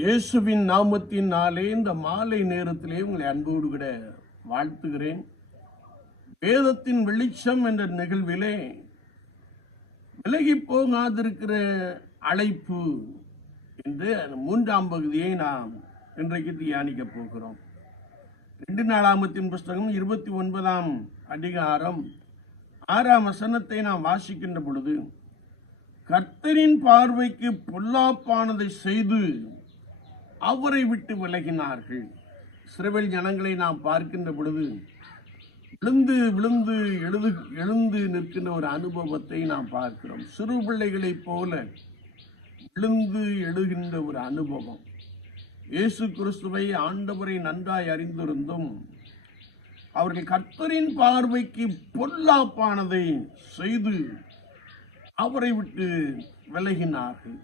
இயேசுவின் நாமத்தினாலே இந்த மாலை நேரத்திலே உங்களை அன்போடு கூட வாழ்த்துகிறேன். வேதத்தின் வெளிச்சம் என்ற நிகழ்விலே விலகி போகாதிருக்கிற அழைப்பு என்று அந்த மூன்றாம் பகுதியை நாம் இன்றைக்கு தியானிக்க போகிறோம். ரெண்டு நாளாமத்தின் புஸ்தகம் இருபத்தி ஒன்பதாம் அதிகாரம் ஆறாம் வசனத்தை நாம் வாசிக்கின்ற பொழுது கர்த்தரின் பார்வைக்கு பொல்லாப்பானதை செய்து அவரை விட்டு விலகினார்கள். சிறுவில் ஜனங்களை நாம் பார்க்கின்ற பொழுது விழுந்து விழுந்து எழுது எழுந்து நிற்கின்ற ஒரு அனுபவத்தை நாம் பார்க்கிறோம். சிறு பிள்ளைகளைப் போல விழுந்து எழுகின்ற ஒரு அனுபவம். இயேசு கிறிஸ்துவை ஆண்டவரை நன்றாய் அறிந்திருந்தும் அவர்கள் கர்த்தரின் பார்வைக்கு பொல்லாப்பானதை செய்து அவரை விட்டு விலகினார்கள்.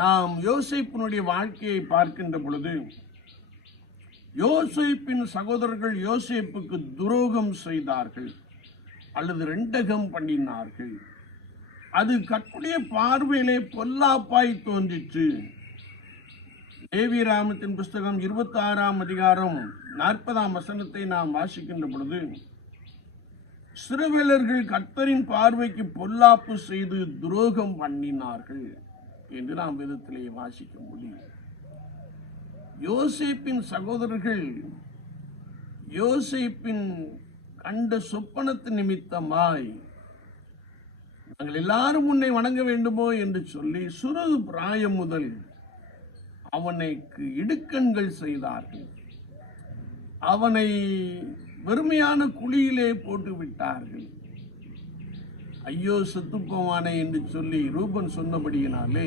நாம் யோசிப்பினுடைய வாழ்க்கையை பார்க்கின்ற பொழுது யோசிப்பின் சகோதரர்கள் யோசிப்புக்கு துரோகம் செய்தார்கள் அல்லது ரெண்டகம் பண்ணினார்கள். அது கட்டுடைய பார்வையிலே பொல்லாப்பாய் தோன்றிற்று. தேவிராமத்தின் புஸ்தகம் இருபத்தி ஆறாம் அதிகாரம் நாற்பதாம் வசனத்தை நாம் வாசிக்கின்ற பொழுது சிறுவேலர்கள் கர்த்தரின் பார்வைக்கு பொல்லாப்பு செய்து துரோகம் பண்ணினார்கள். என்று நாம் விதத்திலே வாசிக்க முடியும். யோசிப்பின் சகோதரர்கள் யோசிப்பின் கண்ட சொப்பனத்து நிமித்தமாய் நாங்கள் எல்லாரும் உன்னை வணங்க வேண்டுமோ? என்று சொல்லி சிறு பிராயம் முதல் அவனைக்கு இடுக்கண்கள் செய்தார்கள். அவனை வெறுமையான குழியிலே போட்டு விட்டார்கள் ஐயோ செத்துப்போவானே என்று சொல்லி ரூபன் சொன்னபடியினாலே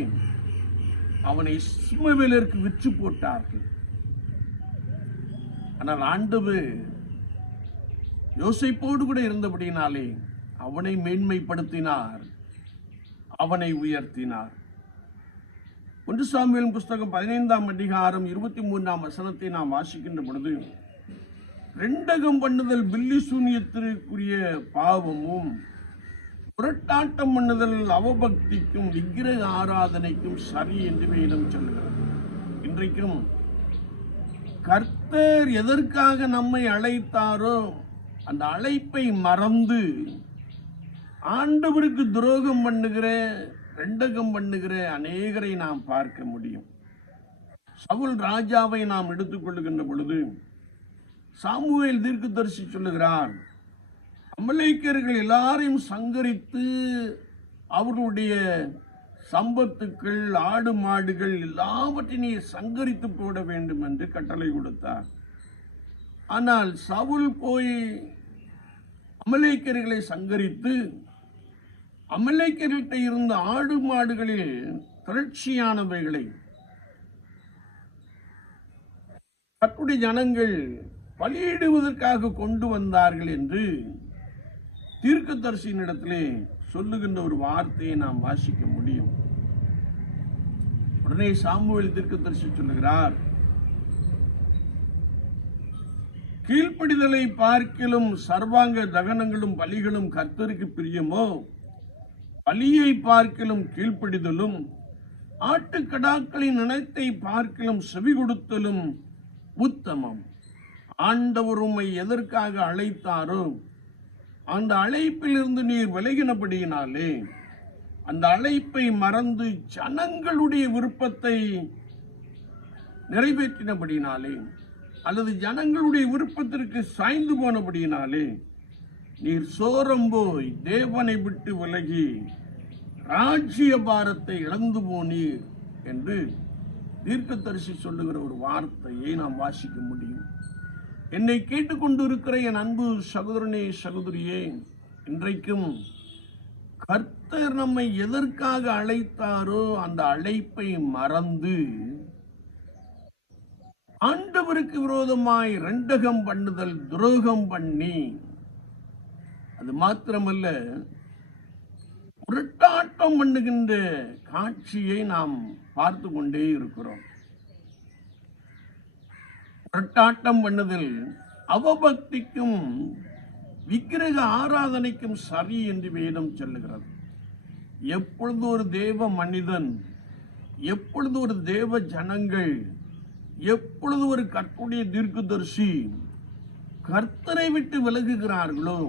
அவனை இஸ்மவேலருக்கு விற்று போட்டார்கள். ஆனால் ஆண்டவு யோசிப்போடு கூட இருந்தபடியினாலே அவனை மேன்மைப்படுத்தினார் அவனை உயர்த்தினார். ஒன்று சாமியல் புஸ்தகம் பதினைந்தாம் அதிகாரம் இருபத்தி மூன்றாம் வசனத்தை நாம் வாசிக்கின்ற பொழுது ரெண்டகம் பண்ணுதல் பில்லி சூன்யத்திற்குரிய பாவமும் புரட்டாட்டம் பண்ணுதல் அவபக்திக்கும் விக்கிரக ஆராதனைக்கும் சரி என்று வேதம் சொல்கிறது. இன்றைக்கும் கர்த்தர் எதற்காக நம்மை அழைத்தாரோ அந்த அழைப்பை மறந்து ஆண்டவருக்கு துரோகம் பண்ணுகிற ரெண்டகம் பண்ணுகிற அநேகரை நாம் பார்க்க முடியும். சவுல் ராஜாவை நாம் எடுத்துக்கொள்ளுகின்ற பொழுது சாமுவேல் தீர்க்கதரிசி சொல்லுகிறார் அமலேக்கர்கள் எல்லாரையும் சங்கரித்து அவர்களுடைய சம்பத்துக்கள் ஆடு மாடுகள் எல்லாவற்றையும் நீ சங்கரித்து போட வேண்டும் என்று கட்டளை கொடுத்தார். ஆனால் சவுல் போய் அமலேக்கர்களை சங்கரித்து அமலைக்கர்கிட்ட இருந்த ஆடு மாடுகளில் திரட்சியானவைகளை கட்டுடி ஜனங்கள் பலியிடுவதற்காக கொண்டு வந்தார்கள் என்று தீர்க்கதரிசியினிடத்திலே சொல்லுகின்ற ஒரு வார்த்தையை நாம் வாசிக்க முடியும். உடனே சாமுவேல் தீர்க்கதரிசி சொல்லுகிறார் கீழ்ப்படிதலை பார்க்கிலும் சர்வாங்க தகனங்களும் பலிகளும் கர்த்தருக்கு பிரியமோ? பலியை பார்க்கிலும் கீழ்ப்படிதலும் ஆட்டுக்கடாக்களின் இனத்தை பார்க்கிலும் செவி கொடுத்தலும் உத்தமம். ஆண்டவர் உம்மை எதற்காக அழைத்தாரோ? அந்த அழைப்பிலிருந்து நீர் விலகினபடியினாலே அந்த அழைப்பை மறந்து ஜனங்களுடைய விருப்பத்தை நிறைவேற்றினபடினாலே அல்லது ஜனங்களுடைய விருப்பத்திற்கு சாய்ந்து போனபடியினாலே நீர் சோரம் போய் தேவனை விட்டு விலகி ராஜ்ய பாரத்தை இழந்து போனீர் என்று தீர்க்கதரிசி சொல்லுகிற ஒரு வார்த்தையை நாம் வாசிக்க முடியும். என்னை கேட்டுக்கொண்டிருக்கிற என் அன்பு சகோதரனே சகோதரியே இன்றைக்கும் கர்த்தர் நம்மை எதற்காக அழைத்தாரோ அந்த அழைப்பை மறந்து ஆண்டவருக்கு விரோதமாய் ரெண்டகம் பண்ணுதல் துரோகம் பண்ணி அது மாத்திரமல்ல உருட்டாட்டம் பண்ணுகின்ற காட்சியை நாம் பார்த்து கொண்டே இருக்கிறோம். உருட்டாட்டம் பண்ணுதல் அவபக்திக்கும் விக்கிரக ஆராதனைக்கும் சரி என்று வேதம் சொல்லுகிறது. எப்பொழுது ஒரு தேவ மனிதன் எப்பொழுது ஒரு தேவ ஜனங்கள் எப்பொழுது ஒரு கற்புடைய தீர்க்கதரிசி கர்த்தரை விட்டு விலகுகிறார்களோ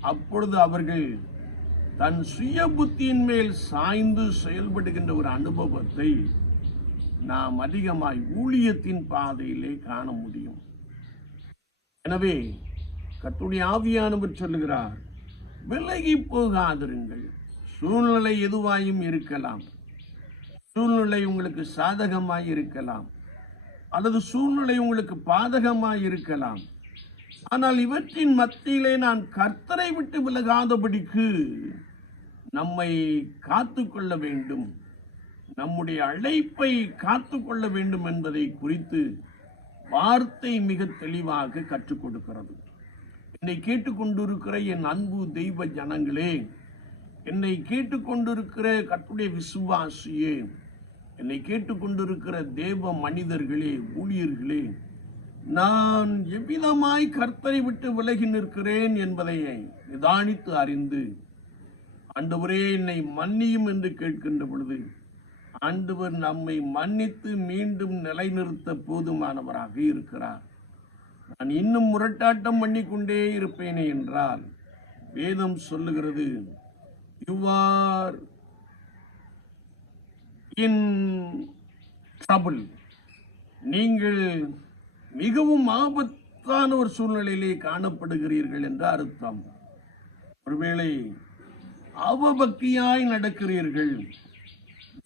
அப்பொழுது அவர்கள் தன் சுய புத்தியின் மேல் சாய்ந்து செயல்படுகின்ற ஒரு அனுபவத்தை நாம் அதிகமாய் ஊழியத்தின் பாதையிலே காண முடியும். எனவே கத்துடைய ஆவியானவர் சொல்லுகிறார் விலகி போகாதிருங்கள். சூழ்நிலை எதுவாயும் இருக்கலாம். சூழ்நிலை உங்களுக்கு சாதகமாய் இருக்கலாம். அல்லது சூழ்நிலை உங்களுக்கு பாதகமாய் இருக்கலாம். ஆனால் இவற்றின் மத்தியிலே நான் கர்த்தரை விட்டு விலகாதபடிக்கு நம்மை காத்து கொள்ள வேண்டும். நம்முடைய அழைப்பை காத்து கொள்ள வேண்டும் என்பதை குறித்து வார்த்தை மிக தெளிவாக கற்றுக் கொடுக்கிறது. என்னை கேட்டுக்கொண்டிருக்கிற என் அன்பு தெய்வ ஜனங்களே என்னை கேட்டுக்கொண்டிருக்கிற கட்டுடைய விசுவாசியே என்னை கேட்டுக்கொண்டிருக்கிற தேவ மனிதர்களே ஊழியர்களே நான் எவ்விதமாய் கர்த்தரை விட்டு விலகி நிற்கிறேன் என்பதை நிதானித்து அறிந்து ஆண்டவரே என்னை மன்னியும் என்று கேட்கின்ற பொழுது ஆண்டவர் நம்மை மன்னித்து மீண்டும் நிலைநிறுத்த போதுமானவராக இருக்கிறார். நான் இன்னும் முரட்டாட்டம் பண்ணிக்கொண்டே இருப்பேனே என்றால் வேதம் சொல்லுகிறது யுவார் இன் ட்ரபிள். நீங்கள் மிகவும் ஆபத்தான ஒரு சூழ்நிலையிலே காணப்படுகிறீர்கள் என்ற அர்த்தம். ஒருவேளை அவபக்தியாய் நடக்கிறீர்கள்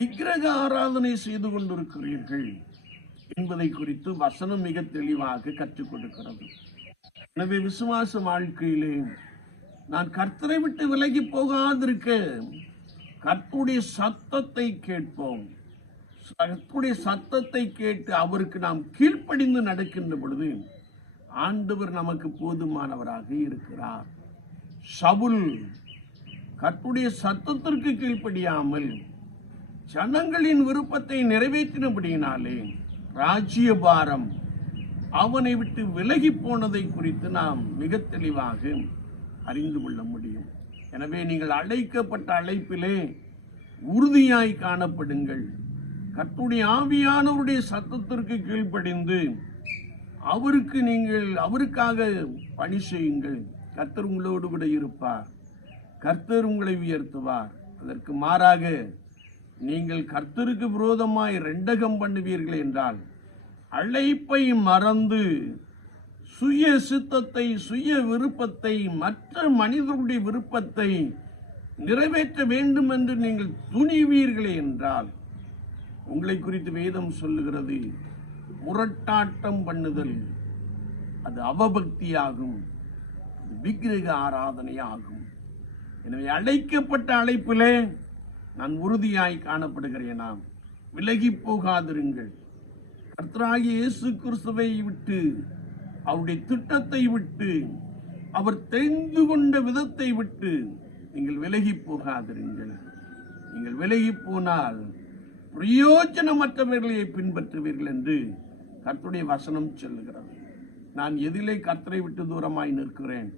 விக்கிரக ஆராதனை செய்து கொண்டிருக்கிறீர்கள் என்பதை குறித்து வசனம் மிக தெளிவாக கற்றுக் கொடுக்கிறது. எனவே விசுவாச வாழ்க்கையிலே நான் கர்த்தரை விட்டு விலகி போகாதிருக்க கற்புடைய சத்தத்தை கேட்போம். கற்புடைய சத்தத்தை கேட்டு அவருக்கு நாம் கீழ்ப்படிந்து நடக்கின்ற பொழுது ஆண்டவர் நமக்கு போதுமானவராக இருக்கிறார். சவுல் கற்புடைய சத்தத்திற்கு கீழ்ப்படியாமல் ஜனங்களின் விருப்பத்தை நிறைவேற்றினபடியினாலே ராஜ்யபாரம் அவனை விட்டு விலகி போனதை குறித்து நாம் மிக தெளிவாக அறிந்து கொள்ள முடியும். எனவே நீங்கள் அழைக்கப்பட்ட அழைப்பிலே உறுதியாய் காணப்படுங்கள். கர்த்தருடைய ஆவியானவருடைய சத்தத்திற்கு கீழ்ப்படிந்து அவருக்கு நீங்கள் அவருக்காக பணி செய்யுங்கள். கர்த்தர் உங்களோடு கூட இருப்பார். கர்த்தர் உங்களை உயர்த்துவார். அதற்கு மாறாக நீங்கள் கர்த்தருக்கு விரோதமாய் ரெண்டகம் பண்ணுவீர்கள் என்றால் அழைப்பை மறந்து சுய சித்தத்தை சுய விருப்பத்தை மற்ற மனிதருடைய விருப்பத்தை நிறைவேற்ற வேண்டும் என்று நீங்கள் துணிவீர்களே என்றால் உங்களை குறித்து வேதம் சொல்லுகிறது முரட்டாட்டம் பண்ணுதல் அது அவபக்தியாகும் விக்கிரக ஆராதனையாகும். எனவே அழைக்கப்பட்ட அழைப்பிலே நான் உறுதியாய் காணப்படுகிறேனாம் விலகி போகாதிருங்கள். கர்த்தராகிய இயேசு கிறிஸ்துவை விட்டு அவருடைய திட்டத்தை விட்டு அவர் தெரிந்து கொண்ட விதத்தை விட்டு நீங்கள் விலகி போகாதிருங்கள். நீங்கள் விலகி போனால் பிரயோஜனமற்றவர்களை பின்பற்றுவீர்கள் என்று கர்த்தருடைய வசனம் சொல்லுகிறது. நான் எதிலே கர்த்தரை விட்டு தூரமாய் நிற்கிறேன்.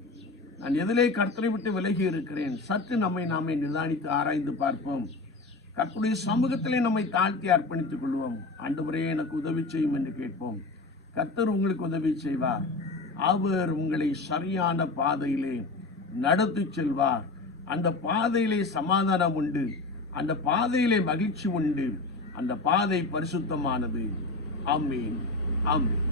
நான் எதிலே கர்த்தரை விட்டு விலகி இருக்கிறேன். சற்று நம்மை நாமே நிதானித்து ஆராய்ந்து பார்ப்போம். கற்புடைய சமூகத்திலே நம்மை தாழ்த்தி அர்ப்பணித்துக் கொள்வோம். ஆண்டவரே எனக்கு உதவி செய்யும் என்று கேட்போம். கர்த்தர் உங்களுக்கு உதவி செய்வார். அவர் உங்களை சரியான பாதையிலே நடத்தி செல்வார். அந்த பாதையிலே சமாதானம் உண்டு. அந்த பாதையிலே மகிழ்ச்சி உண்டு. அந்த பாதை பரிசுத்தமானது. அம்மீன் அம்மீன்